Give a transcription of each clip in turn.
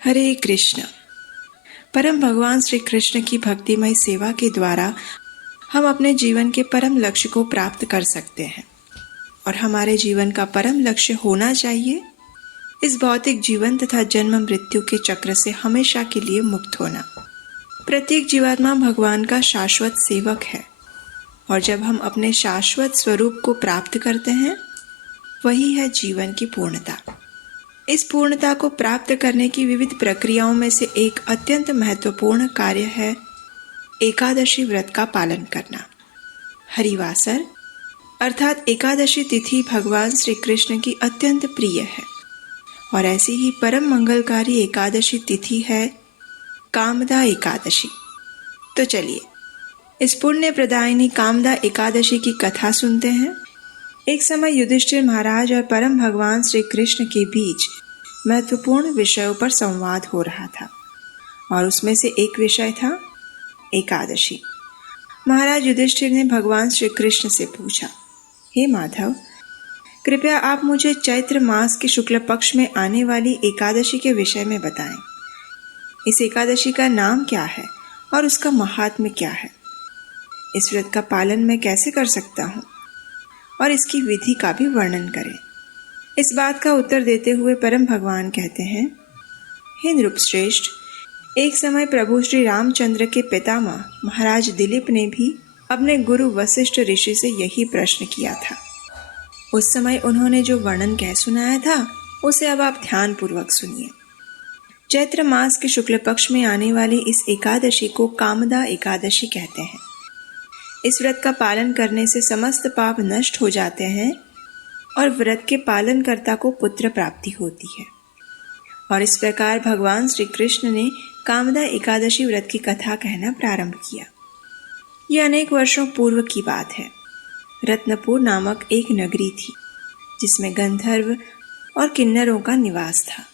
हरे कृष्ण। परम भगवान श्री कृष्ण की भक्तिमय सेवा के द्वारा हम अपने जीवन के परम लक्ष्य को प्राप्त कर सकते हैं और हमारे जीवन का परम लक्ष्य होना चाहिए इस भौतिक जीवन तथा जन्म मृत्यु के चक्र से हमेशा के लिए मुक्त होना। प्रत्येक जीवात्मा भगवान का शाश्वत सेवक है और जब हम अपने शाश्वत स्वरूप को प्राप्त करते हैं वही है जीवन की पूर्णता। इस पूर्णता को प्राप्त करने की विविध प्रक्रियाओं में से एक अत्यंत महत्वपूर्ण कार्य है एकादशी व्रत का पालन करना। हरिवासर अर्थात एकादशी तिथि भगवान श्री कृष्ण की अत्यंत प्रिय है और ऐसी ही परम मंगलकारी एकादशी तिथि है कामदा एकादशी। तो चलिए इस पुण्य प्रदायिनी कामदा एकादशी की कथा सुनते हैं। एक समय युधिष्ठिर महाराज और परम भगवान श्री कृष्ण के बीच महत्वपूर्ण विषयों पर संवाद हो रहा था और उसमें से एक विषय था एकादशी। महाराज युधिष्ठिर ने भगवान श्री कृष्ण से पूछा, हे माधव, कृपया आप मुझे चैत्र मास के शुक्ल पक्ष में आने वाली एकादशी के विषय में बताएं। इस एकादशी का नाम क्या है और उसका महात्म्य क्या है? इस व्रत का पालन मैं कैसे कर सकता हूँ और इसकी विधि का भी वर्णन करें। इस बात का उत्तर देते हुए परम भगवान कहते हैं, हे नृपश्रेष्ठ, एक समय प्रभु श्री रामचंद्र के पितामह महाराज दिलीप ने भी अपने गुरु वशिष्ठ ऋषि से यही प्रश्न किया था। उस समय उन्होंने जो वर्णन कह सुनाया था उसे अब आप ध्यान पूर्वक सुनिए। चैत्र मास के शुक्ल पक्ष में आने वाली इस एकादशी को कामदा एकादशी कहते हैं। इस व्रत का पालन करने से समस्त पाप नष्ट हो जाते हैं और व्रत के पालन कर्ता को पुत्र प्राप्ति होती है। और इस प्रकार भगवान श्री कृष्ण ने कामदा एकादशी व्रत की कथा कहना प्रारंभ किया। यह अनेक वर्षों पूर्व की बात है। रत्नपुर नामक एक नगरी थी जिसमें गंधर्व और किन्नरों का निवास था।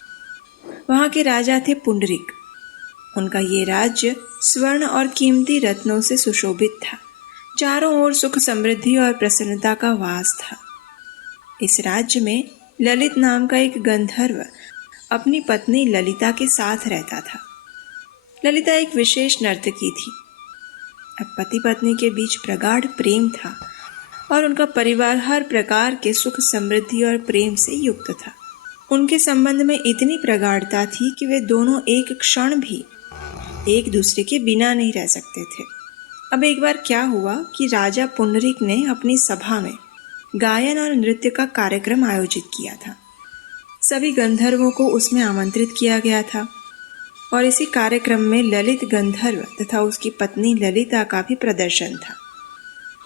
वहां के राजा थे पुंडरीक। उनका ये राज्य स्वर्ण और कीमती रत्नों से सुशोभित था। चारों ओर सुख समृद्धि और प्रसन्नता का वास था। इस राज्य में ललित नाम का एक गंधर्व अपनी पत्नी ललिता के साथ रहता था। ललिता एक विशेष नर्तकी थी। अब पति पत्नी के बीच प्रगाढ़ प्रेम था और उनका परिवार हर प्रकार के सुख समृद्धि और प्रेम से युक्त था। उनके संबंध में इतनी प्रगाढ़ता थी कि वे दोनों एक क्षण भी एक दूसरे के बिना नहीं रह सकते थे। अब एक बार क्या हुआ कि राजा पुंडरीक ने अपनी सभा में गायन और नृत्य का कार्यक्रम आयोजित किया था। सभी गंधर्वों को उसमें आमंत्रित किया गया था और इसी कार्यक्रम में ललित गंधर्व तथा उसकी पत्नी ललिता का भी प्रदर्शन था।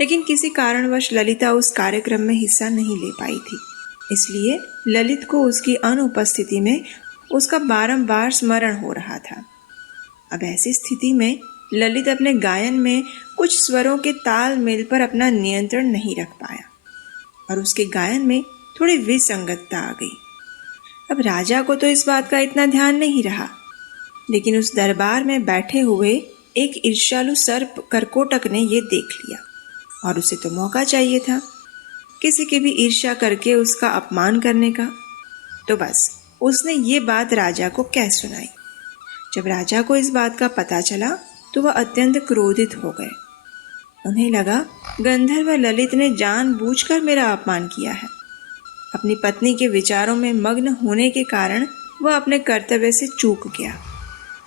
लेकिन किसी कारणवश ललिता उस कार्यक्रम में हिस्सा नहीं ले पाई थी। इसलिए ललित को उसकी अनुपस्थिति में उसका बारंबार स्मरण हो रहा था। अब ऐसी स्थिति में ललित अपने गायन में कुछ स्वरों के ताल मेल पर अपना नियंत्रण नहीं रख पाया और उसके गायन में थोड़ी विसंगतता आ गई। अब राजा को तो इस बात का इतना ध्यान नहीं रहा, लेकिन उस दरबार में बैठे हुए एक ईर्ष्यालु सर्प करकोटक ने ये देख लिया और उसे तो मौका चाहिए था किसी की भी ईर्ष्या करके उसका अपमान करने का। तो बस उसने ये बात राजा को कह सुनाई। जब राजा को इस बात का पता चला तो वह अत्यंत क्रोधित हो गए। उन्हें लगा गंधर्व ललित ने जानबूझकर मेरा अपमान किया है। अपनी पत्नी के विचारों में मग्न होने के कारण वह अपने कर्तव्य से चूक गया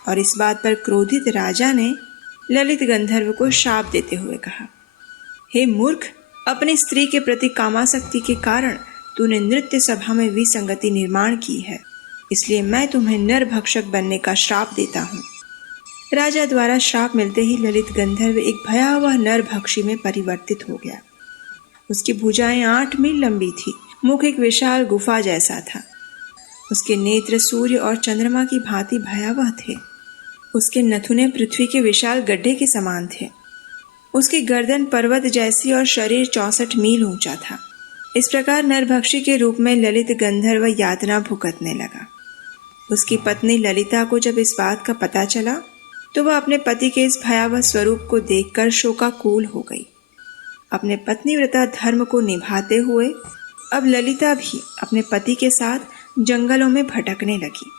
और इस बात पर क्रोधित राजा ने ललित गंधर्व को शाप देते हुए कहा, हे मूर्ख, अपनी स्त्री के प्रति कामासक्ति के कारण तूने नृत्य सभा में विसंगति निर्माण की है, इसलिए मैं तुम्हें नरभक्षक बनने का श्राप देता हूँ। राजा द्वारा श्राप मिलते ही ललित गंधर्व एक भयावह नरभक्षी में परिवर्तित हो गया। उसकी भुजाएं 8 मील लंबी थी, मुख एक विशाल गुफा जैसा था। उसके नेत्र सूर्य और चंद्रमा की भांति भयावह थे। उसके नथुने पृथ्वी के विशाल गड्ढे के समान थे। उसकी गर्दन पर्वत जैसी और शरीर 64 मील ऊंचा था। इस प्रकार नरभक्षी के रूप में ललित गंधर्व यातना भुगतने लगा। उसकी पत्नी ललिता को जब इस बात का पता चला तो वह अपने पति के इस भयावह स्वरूप को देखकर शोकाकुल हो गई। अपने पत्नीव्रता धर्म को निभाते हुए अब ललिता भी अपने पति के साथ जंगलों में भटकने लगी।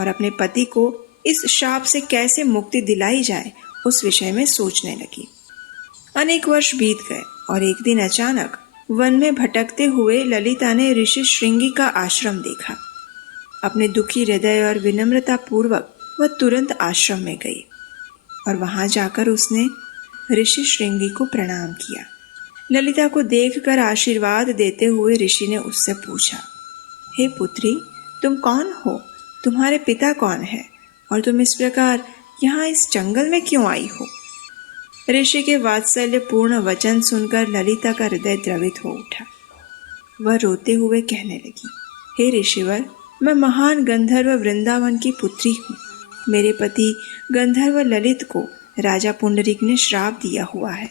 और अपने पति को इस शाप से कैसे मुक्ति दिलाई जाए उस विषय में सोचने लगी। अनेक वर्ष बीत गए और एक दिन अचानक वन में भटकते हुए ललिता ने ऋषि श्रृंगी का आश्रम देखा। अपने दुखी हृदय और विनम्रता पूर्वक वह तुरंत आश्रम में गई और वहां जाकर उसने ऋषि श्रृंगी को प्रणाम किया। ललिता को देखकर आशीर्वाद देते हुए ऋषि ने उससे पूछा, हे पुत्री, तुम कौन हो? तुम्हारे पिता कौन है और तुम इस प्रकार यहाँ इस जंगल में क्यों आई हो? ऋषि के वात्सल्यपूर्ण वचन सुनकर ललिता का हृदय द्रवित हो उठा। वह रोते हुए कहने लगी, हे ऋषिवर, मैं महान गंधर्व वृंदावन की पुत्री हूँ। मेरे पति गंधर्व ललित को राजा पुंडरीक ने श्राप दिया हुआ है,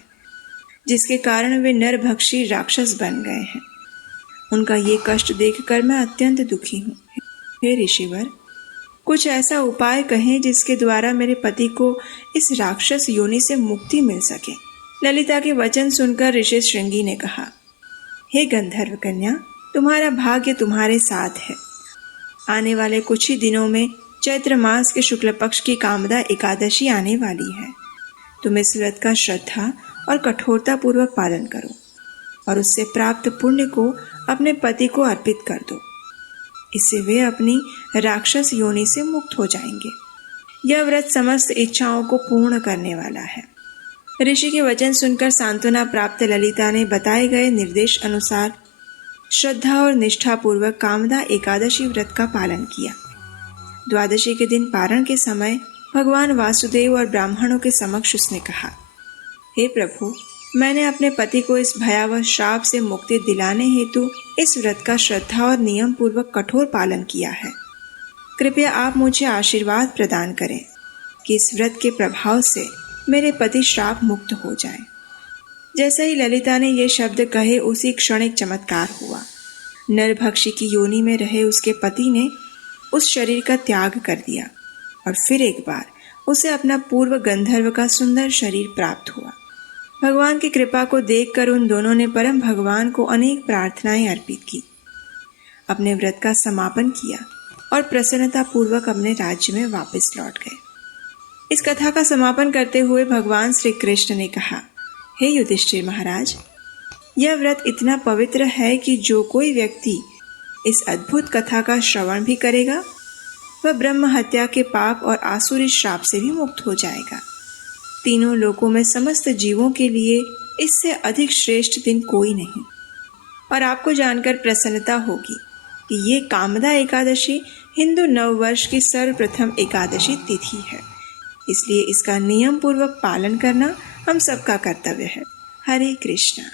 जिसके कारण वे नरभक्षी राक्षस बन गए हैं। उनका ये कष्ट देखकर मैं अत्यंत दुखी हूँ। हे ऋषिवर, कुछ ऐसा उपाय कहें जिसके द्वारा मेरे पति को इस राक्षस योनि से मुक्ति मिल सके। ललिता के वचन सुनकर ऋषि श्रृंगी ने कहा, हे गंधर्व कन्या, तुम्हारा भाग्य तुम्हारे साथ है। आने वाले कुछ ही दिनों में चैत्र मास के शुक्ल पक्ष की कामदा एकादशी आने वाली है। तुम इस व्रत का श्रद्धा और कठोरता पूर्वक पालन करो और उससे प्राप्त पुण्य को अपने पति को अर्पित कर दो। इससे वे अपनी राक्षस योनि से मुक्त हो जाएंगे। यह व्रत समस्त इच्छाओं को पूर्ण करने वाला है। ऋषि के वचन सुनकर सांत्वना प्राप्त ललिता ने बताए गए निर्देश अनुसार श्रद्धा और निष्ठा पूर्वक कामदा एकादशी व्रत का पालन किया। द्वादशी के दिन पारण के समय भगवान वासुदेव और ब्राह्मणों के समक्ष उसने कहा, हे प्रभु, मैंने अपने पति को इस भयावह श्राप से मुक्ति दिलाने हेतु इस व्रत का श्रद्धा और नियम पूर्वक कठोर पालन किया है। कृपया आप मुझे आशीर्वाद प्रदान करें कि इस व्रत के प्रभाव से मेरे पति श्राप मुक्त हो जाए। जैसे ही ललिता ने ये शब्द कहे, उसी क्षण एक चमत्कार हुआ। नरभक्षी की योनि में रहे उसके पति ने उस शरीर का त्याग कर दिया और फिर एक बार उसे अपना पूर्व गंधर्व का सुंदर शरीर प्राप्त हुआ। भगवान की कृपा को देखकर उन दोनों ने परम भगवान को अनेक प्रार्थनाएं अर्पित की, अपने व्रत का समापन किया और प्रसन्नता पूर्वक अपने राज्य में वापस लौट गए। इस कथा का समापन करते हुए भगवान श्री कृष्ण ने कहा, हे युधिष्ठिर महाराज, यह व्रत इतना पवित्र है कि जो कोई व्यक्ति इस अद्भुत कथा का श्रवण भी करेगा, वह ब्रह्म हत्या के पाप और आसुरी श्राप से भी मुक्त हो जाएगा। तीनों लोकों में समस्त जीवों के लिए इससे अधिक श्रेष्ठ दिन कोई नहीं। और आपको जानकर प्रसन्नता होगी कि ये कामदा एकादशी हिंदू नववर्ष की सर्वप्रथम एकादशी तिथि है। इसलिए इसका नियम पूर्वक पालन करना हम सबका कर्तव्य है। हरे कृष्णा।